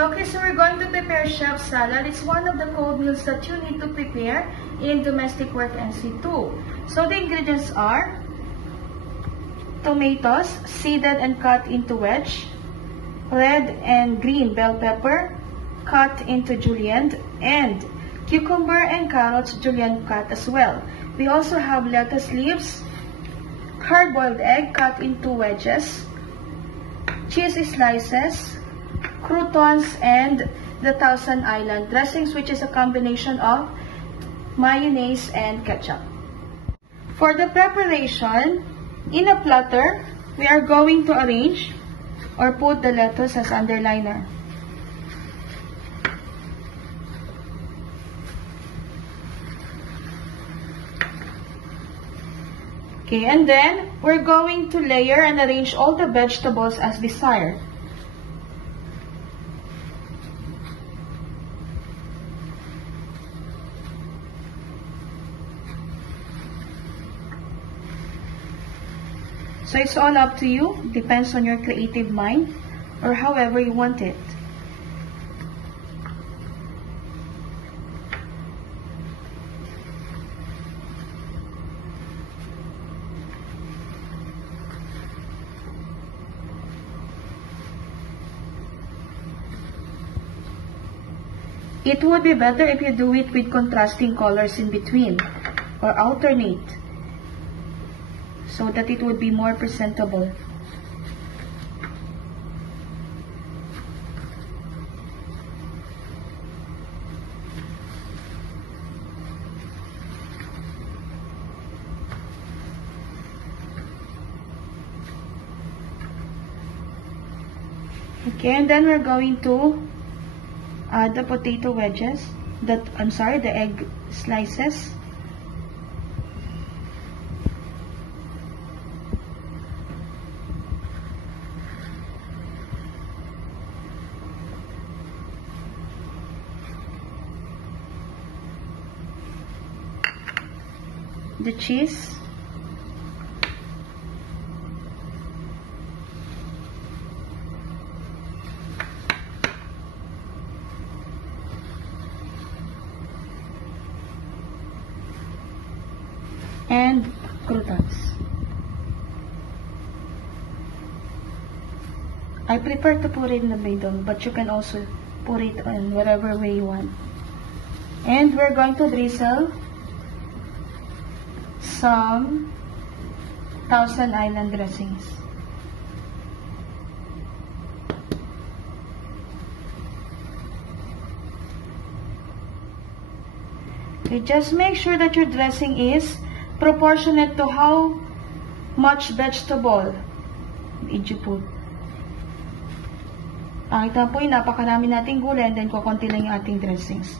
Okay, so we're going to prepare chef salad. It's one of the cold meals that you need to prepare in domestic work NC2. So the ingredients are tomatoes, seeded and cut into wedge, red and green bell pepper, cut into julienne, and cucumber and carrots julienne cut as well. We also have lettuce leaves, hard-boiled egg cut into wedges, cheese slices, croutons, and the Thousand Island dressings, which is a combination of mayonnaise and ketchup. For the preparation, in a platter, we are going to arrange or put the lettuce as underliner. Okay, and then we're going to layer and arrange all the vegetables as desired. So it's all up to you, depends on your creative mind or however you want it. It would be better if you do it with contrasting colors in between or alternate, so that it would be more presentable. Okay, and then we're going to add the potato wedges, the egg slices. The cheese, and croutons. I prefer to put it in the middle, but you can also put it in whatever way you want. And we're going to drizzle some Thousand Island dressings. Okay, just make sure that your dressing is proportionate to how much vegetable did you put. Ito po yung napakarami nating gulay, and then kukunti lang yung ating dressings.